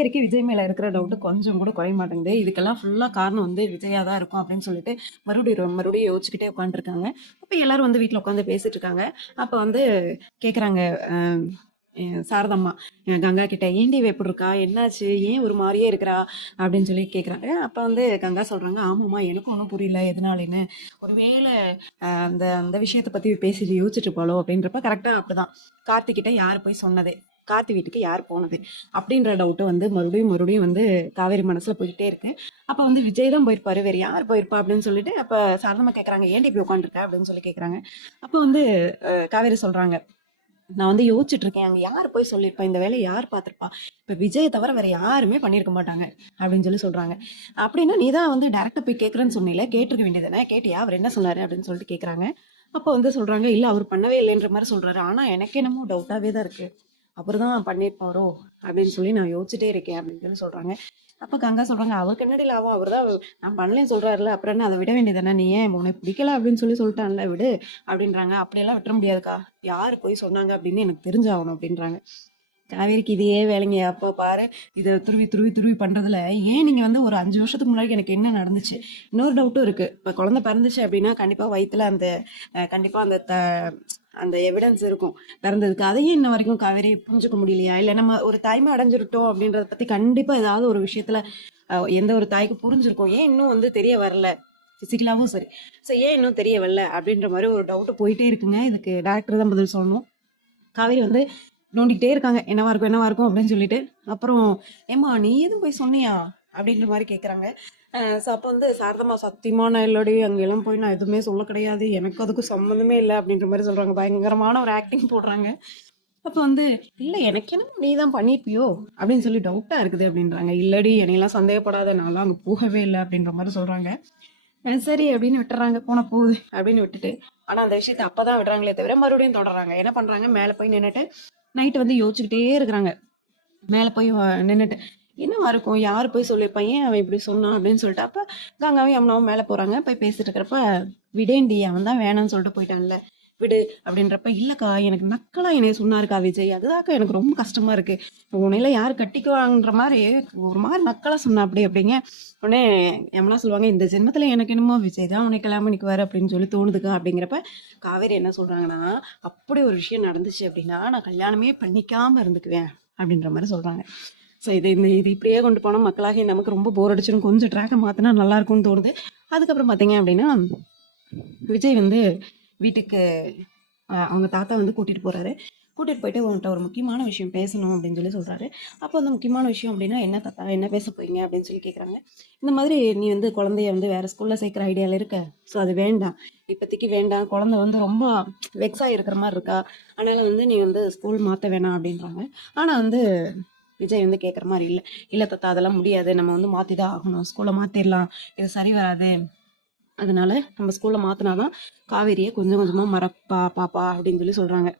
காவேரிக்கு விஜய் மேல இருக்கிற டவுட் கொஞ்சம் கூட குறைய மாட்டேங்குது. இதுக்கெல்லாம் ஃபுல்லா காரணம் வந்து விஜயா தான் இருக்கும் அப்படின்னு சொல்லிட்டு மறுபடியும் யோசிச்சுக்கிட்டே உட்காந்துருக்காங்க. அப்ப எல்லாரும் வந்து வீட்டுல உட்காந்து பேசிட்டு இருக்காங்க. அப்ப வந்து கேக்குறாங்க சாரதம்மா கங்கா கிட்ட, ஏண்டி இவ எப்படி இருக்கா, என்னாச்சு, ஏன் ஒரு மாதிரியே இருக்கிறா அப்படின்னு சொல்லி கேக்குறாங்க. அப்ப வந்து கங்கா சொல்றாங்க, ஆமாம்மா எனக்கும் ஒன்றும் புரியல எதனாலேன்னு. ஒருவேளை அந்த அந்த விஷயத்தை பத்தி பேசி யோசிச்சுட்டு இருப்பாளோ அப்படின்றப்ப கரெக்டா அப்படிதான் கார்த்திகிட்ட யார் போய் சொன்னது, கார்த்தி வீட்டுக்கு யார் போனது அப்படின்ற டவுட் வந்து மறுபடியும் வந்து காவேரி மனசுல போயிட்டே இருக்கு. அப்ப வந்து விஜய் தான் போயிருப்பாரு, வேற யார் போயிருப்பா அப்படின்னு சொல்லிட்டு அப்ப சாரதமா கேக்குறாங்க, ஏன்டி இப்படி உட்காந்துருக்க அப்படின்னு சொல்லி கேக்குறாங்க. அப்ப வந்து காவேரி சொல்றாங்க, நான் வந்து யோசிச்சுட்டு இருக்கேன், அங்க யார் போய் சொல்லியிருப்பா, இந்த வேலையை யார் பார்த்திருப்பா, இப்ப விஜயை தவிர வேற யாருமே பண்ணியிருக்க மாட்டாங்க அப்படின்னு சொல்லி சொல்றாங்க. அப்படின்னா நீ தான் வந்து டைரக்டா போய் கேட்கறேன்னு சொன்னீல, கேட்டிருக்க வேண்டியதானே, கேட்டியா, அவர் என்ன சொன்னாரு அப்படின்னு சொல்லிட்டு கேட்கறாங்க. அப்போ வந்து சொல்றாங்க, இல்ல அவர் பண்ணவே இல்லைன்ற மாதிரி சொல்றாரு, ஆனா எனக்கு என்னமோ டவுட்டாவே தான் இருக்கு, அவர் தான் பண்ணியிருப்பாரோ அப்படின்னு சொல்லி நான் யோசிச்சுட்டே இருக்கேன் அப்படின்னு சொல்லி சொல்றாங்க. அப்ப கங்கா சொல்றாங்க, அவருக்கு என்னடி லாபம், அவர் தான் நான் பண்ணலன்னு சொல்றாருல, அப்புறம் என்ன, அதை விட வேண்டியதானே, நீ ஏன் உனக்கு பிடிக்கல அப்படின்னு சொல்லி சொல்லிட்டான்ல விடு அப்படின்றாங்க. அப்படியெல்லாம் விட்டுற முடியாதுக்கா, யாரு போய் சொன்னாங்க அப்படின்னு எனக்கு தெரிஞ்சாகணும் அப்படின்றாங்க. காவேரிக்கு இதையே வேலைங்க, அப்போ பாரு இதை துருவி துருவி துருவி பண்றதுல, ஏன் நீங்க வந்து ஒரு 5 வருஷத்துக்கு முன்னாடி எனக்கு என்ன நடந்துச்சு, இன்னொரு டவுட்டும் இருக்கு. இப்ப குழந்தை பிறந்துச்சு அப்படின்னா கண்டிப்பா வயித்துல அந்த கண்டிப்பா அந்த அந்த எவிடன்ஸ் இருக்கும் பிறந்ததுக்கு, அதையும் இன்ன வரைக்கும் காவேரி புரிஞ்சுக்க முடியலையா, இல்ல நம்ம ஒரு தாய்மை அடைஞ்சிருட்டோம் அப்படின்றத பத்தி கண்டிப்பா ஏதாவது ஒரு விஷயத்துல எந்த ஒரு தாய்க்கு புரிஞ்சிருக்கும், ஏன் இன்னும் வந்து தெரிய வரல, பிசிக்கலாவும் சரி, ஸோ ஏன் இன்னும் தெரிய வரல அப்படின்ற மாதிரி ஒரு டவுட் போயிட்டே இருக்குங்க. இதுக்கு டேரக்டர் தான் பதில் சொல்லணும். காவேரி வந்து நோண்டிக்கிட்டே இருக்காங்க, என்னவா இருக்கும் அப்படின்னு சொல்லிட்டு. அப்புறம், ஏமா நீ எதுவும் போய் சொன்னியா அப்படின்ற மாதிரி கேட்குறாங்க. ஸோ அப்போ வந்து சாரதம்மா, சத்தியமா நான் இல்லடி, அங்கெல்லாம் போய் நான் எதுவுமே சொல்ல கிடையாது, எனக்கு அதுக்கும் சம்மந்தமே இல்லை அப்படின்ற மாதிரி சொல்றாங்க. பயங்கரமான ஒரு ஆக்டிங் போடுறாங்க. அப்போ வந்து, இல்லை எனக்கு என்ன நீ தான் பண்ணிருப்பியோ அப்படின்னு சொல்லி டவுட்டா இருக்குது அப்படின்றாங்க. இல்லடி என்னையெல்லாம் சந்தேகப்படாத, நான்லாம் அங்கே போகவே இல்லை அப்படின்ற மாதிரி சொல்றாங்க. சரி அப்படின்னு விட்டுறாங்க, போன போகுது அப்படின்னு விட்டுட்டு. ஆனா அந்த விஷயத்த அப்பதான் விடுறாங்களே தவிர மறுபடியும் தொடர்றாங்க. என்ன பண்றாங்க, மேல போய் நின்னுட்டு நைட்டு வந்து யோசிச்சுக்கிட்டே இருக்கிறாங்க. மேல போய் நின்னுட்டு, என்னவா இருக்கும், யாரு போய் சொல்லியிருப்பான், ஏன் அவன் இப்படி சொன்னான் அப்படின்னு சொல்லிட்டு. அப்ப கங்காவும் யமுனாவும் மேல போறாங்க. போய் பேசிட்டு இருக்கிறப்ப, விடேண்டி அவன் தான் வேணாம்னு சொல்லிட்டு போயிட்டான்ல, விடு அப்படின்றப்ப, இல்லக்கா எனக்கு நக்கலா என்னைய சொன்னாருக்கா விஜய், அதுதாக்கா எனக்கு ரொம்ப கஷ்டமா இருக்கு, உன்னையில யாரு கட்டிக்குவாங்கன்ற மாதிரி ஒரு மாதிரி நக்கலா சொன்னா அப்படி அப்படிங்க. உடனே யமுனா சொல்லுவாங்க, இந்த ஜென்மத்துல எனக்கு என்னமோ விஜய் தான் உனக்கு கல்யாணம் பண்ணிக்குவாரு அப்படின்னு சொல்லி தோணுதுக்கா அப்படிங்கிறப்ப, காவேரி என்ன சொல்றாங்கன்னா, அப்படி ஒரு விஷயம் நடந்துச்சு அப்படின்னா நான் கல்யாணமே பண்ணிக்காம இருந்துக்குவேன் அப்படின்ற மாதிரி சொல்றாங்க. ஸோ இது இப்படியே கொண்டு போனால் மக்களாகி நமக்கு ரொம்ப போர் அடிச்சிடும், கொஞ்சம் ட்ராக்கை மாற்றினா நல்லா இருக்கும்னு தோணுது. அதுக்கப்புறம் பார்த்தீங்க அப்படின்னா, விஜய் வந்து வீட்டுக்கு அவங்க தாத்தா வந்து கூட்டிட்டு போறாரு. கூட்டிட்டு போயிட்டு, உன்கிட்ட ஒரு முக்கியமான விஷயம் பேசணும் அப்படின்னு சொல்லி சொல்றாரு. அப்போ அந்த முக்கியமான விஷயம் அப்படின்னா, என்ன தாத்தா, என்ன பேச போறீங்க அப்படின்னு சொல்லி கேட்குறாங்க. இந்த மாதிரி நீ வந்து குழந்தைய வந்து வேற ஸ்கூல்ல சேர்க்குற ஐடியால இருக்க, ஸோ அது வேண்டாம், இப்போதைக்கு வேண்டாம், குழந்தை வந்து ரொம்ப வெக்ஸா இருக்கிற மாதிரி இருக்கா, அதனால வந்து நீ வந்து ஸ்கூல் மாற்ற வேணாம் அப்படின்றாங்க. ஆனால் வந்து விஜய் வந்து கேட்குற மாதிரி இல்லை, இல்லை தாத்தா அதெல்லாம் முடியாது, நம்ம வந்து மாற்றி தான் ஆகணும், ஸ்கூலை மாற்றிடலாம், இது சரி வராது, அதனால நம்ம ஸ்கூல்ல மாத்தினாதான் காவேரியை கொஞ்சம் கொஞ்சமா மறப்பா பாப்பா அப்படின்னு சொல்லி சொல்றாங்க.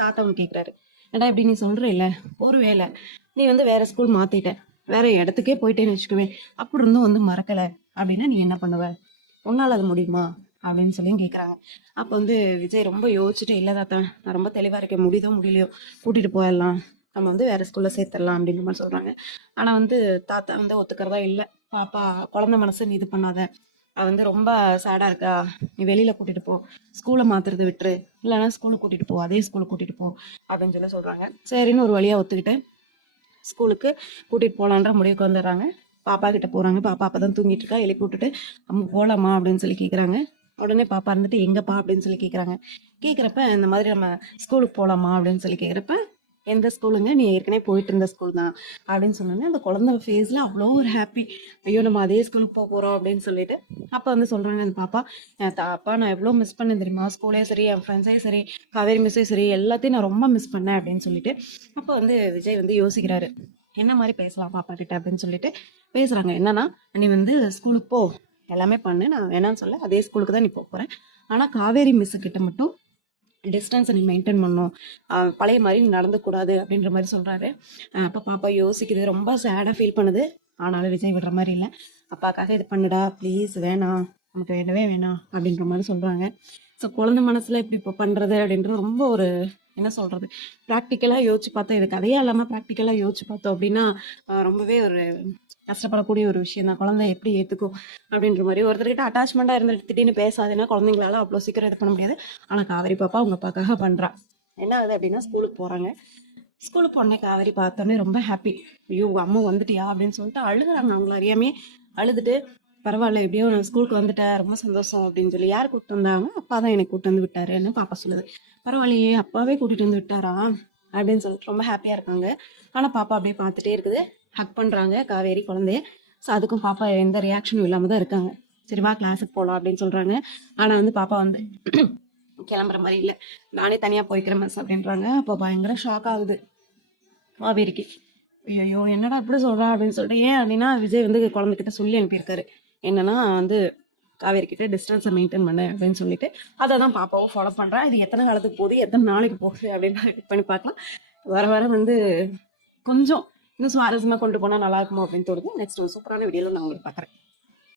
தாத்தா ஒன்று கேட்குறாரு, ஏடா இப்படி நீ சொல்ற இல்ல, ஒருவேளை நீ வந்து வேற ஸ்கூல் மாத்திட்ட, வேற இடத்துக்கே போயிட்டேன்னு வச்சுக்குவேன், அப்படி இருந்தும் வந்து மறக்கல அப்படின்னா நீ என்ன பண்ணுவ, உன்னால அது முடியுமா அப்படின்னு சொல்லி கேட்குறாங்க. அப்போ வந்து விஜய் ரொம்ப யோசிச்சுட்டு, இல்லை தாத்தா நான் ரொம்ப தெளிவாக இருக்கேன், முடியுதோ முடியலையோ கூட்டிட்டு போயிடலாம், நம்ம வந்து வேற ஸ்கூல்ல சேர்த்துடலாம் அப்படின்ற மாதிரி சொல்றாங்க. ஆனா வந்து தாத்தா வந்து ஒத்துக்கிறதா இல்லை. பாப்பா குழந்தை மனசு நீ இது பண்ணாத, அவ வந்து ரொம்ப சேடா இருக்கா, நீ வெளியில கூட்டிட்டு போ, ஸ்கூலை மாத்துறது விட்டுரு, இல்லைன்னா ஸ்கூலுக்கு கூட்டிட்டு போ, அதே ஸ்கூலுக்கு கூட்டிட்டு போ அப்படின்னு சொல்லி சொல்றாங்க. சரின்னு ஒரு வழியா ஒத்துக்கிட்டு ஸ்கூலுக்கு கூட்டிட்டு போலான்ற முடிவுக்கு வந்துடுறாங்க. பாப்பா கிட்ட போறாங்க. பாப்பா அப்பதான் தூங்கிட்டு இருக்கா. எழுப்பி விட்டுட்டு, அம்மா போலாமா அப்படின்னு சொல்லி கேக்குறாங்க. உடனே பாப்பா இருந்துட்டு, எங்கப்பா அப்படின்னு சொல்லி கேக்குறாங்க. கேக்குறப்ப, இந்த மாதிரி நம்ம ஸ்கூலுக்கு போலாமா அப்படின்னு சொல்லி கேக்குறப்ப, எந்த ஸ்கூலுங்க, நீ ஏற்கனவே போயிட்டு இருந்த ஸ்கூல் தான் அப்படின்னு சொன்னோன்னே, அந்த குழந்தை ஃபேஸ்ல அவ்வளோ ஒரு ஹாப்பி, ஐயோ நம்ம அதே ஸ்கூலுக்கு போக போறோம் அப்படின்னு சொல்லிட்டு. அப்ப வந்து சொல்றாங்க அந்த பாப்பா, அப்பா நான் எவ்வளோ மிஸ் பண்ணேன் தெரியுமா, ஸ்கூலே சரி, என் ஃப்ரெண்ட்ஸையும் சரி, காவேரி மிஸ்ஸே சரி, எல்லாத்தையும் நான் ரொம்ப மிஸ் பண்ணேன் அப்படின்னு சொல்லிட்டு. அப்போ வந்து விஜய் வந்து யோசிக்கிறாரு, என்ன மாதிரி பேசலாம் பாப்பா கிட்ட அப்படின்னு சொல்லிட்டு பேசுறாங்க. என்னன்னா, நீ வந்து ஸ்கூலுக்கு போ, எல்லாமே பண்ணு, நான் வேணான்னு சொல்ல, அதே ஸ்கூலுக்கு தான் நீ போறேன், ஆனா காவேரி மிஸ் கிட்ட மட்டும் டிஸ்டன்ஸை நீ மெயின்டைன் பண்ணும், பழைய மாதிரி நீ நடந்துக்கூடாது அப்படின்ற மாதிரி சொல்றாரு. அப்போ பாப்பா யோசிக்குது, ரொம்ப சேடாக ஃபீல் பண்ணுது. ஆனாலும் விஜய் விடுற மாதிரி இல்லை. அப்பாக்காக இது பண்ணுடா ப்ளீஸ், வேணாம், நமக்கு வேண்டவே வேணாம் அப்படின்ற மாதிரி சொல்றாங்க. ஸோ குழந்தை மனசுல இப்படி இப்போ பண்றது அப்படின்றது ரொம்ப ஒரு என்ன சொல்கிறது, ப்ராக்டிக்கலாக யோசிச்சு பார்த்தோம், இது கதையாக இல்லாமல் ப்ராக்டிக்கலாக யோசிச்சு பார்த்தோம் அப்படின்னா ரொம்பவே ஒரு கஷ்டப்படக்கூடிய ஒரு விஷயம் தான். குழந்தை எப்படி ஏற்றுக்கும் அப்படின்ற மாதிரி. ஒருத்தர்கிட்ட அட்டாச்மெண்ட்டாக இருந்துட்டு திடீர்னு பேசாதுன்னா குழந்தைங்களால அவ்வளோ சீக்கிரம் இது பண்ண முடியாது. ஆனால் காவேரி பாப்பா அவங்க அப்பாக்காக பண்ணுறா. என்ன ஆகுது அப்படின்னா ஸ்கூலுக்கு போகிறாங்க. ஸ்கூலுக்கு போனே காவேரி பார்த்தோன்னே ரொம்ப ஹாப்பி. ஐயோ அம்மா வந்துட்டியா அப்படின்னு சொல்லிட்டு அழுகுறாங்க. அவங்கள அறியாமே அழுதுட்டு, பரவாயில்ல எப்படியோ நான் ஸ்கூலுக்கு வந்துட்டேன், ரொம்ப சந்தோஷம் அப்படின்னு சொல்லி. யார் கூப்பிட்டு வந்தாங்க? அப்பா தான் என்னை கூப்பிட்டு வந்து விட்டாருன்னு பாப்பா சொல்லுது. பரவாயில்லையே அப்பாவே கூட்டிட்டு வந்து விட்டாரா அப்படின்னு சொல்லிட்டு ரொம்ப ஹாப்பியாக இருக்காங்க. ஆனால் பாப்பா அப்படியே பார்த்துட்டே இருக்குது. ஹக் பண்ணுறாங்க காவேரி குழந்தைய. ஸோ அதுக்கும் பாப்பா எந்த ரியாக்ஷனும் இல்லாமல் தான் இருக்காங்க. சரி வா கிளாஸுக்கு போகலாம் அப்படின்னு சொல்கிறாங்க. ஆனால் வந்து பாப்பா வந்து கிளம்புற மாதிரி இல்லை, நானே தனியாக போய்க்கிறேன் மிஸ் அப்படின்றாங்க. அப்போ பயங்கர ஷாக் ஆகுது காவேரிக்கு. ஐயோ என்னடா இப்படி சொல்கிறா அப்படின்னு சொல்லிட்டு. ஏன் அப்படின்னா விஜய் வந்து குழந்தைகிட்ட சொல்லி அனுப்பியிருக்காரு, என்னன்னா வந்து காவேரி கிட்ட டிஸ்டன்ஸை மெயின்டைன் பண்ணு அப்படின்னு சொல்லிட்டு. அதை தான் பாப்பாவும் ஃபாலோ பண்ணுறா. இது எத்தனை காலத்துக்கு போகுது, எத்தனை நாளைக்கு போகுது அப்படின்னு வெயிட் பண்ணி பார்க்கலாம். வர வர வந்து கொஞ்சம் இன்னும் சுவாரஸ்யமாக கொண்டு போனால் நல்லா இருக்குமோ அப்படின்னு தோணுது. நெக்ஸ்ட் ஒரு சூப்பரான வீடியோவில் நான் உங்களுக்கு பார்க்குறேன்.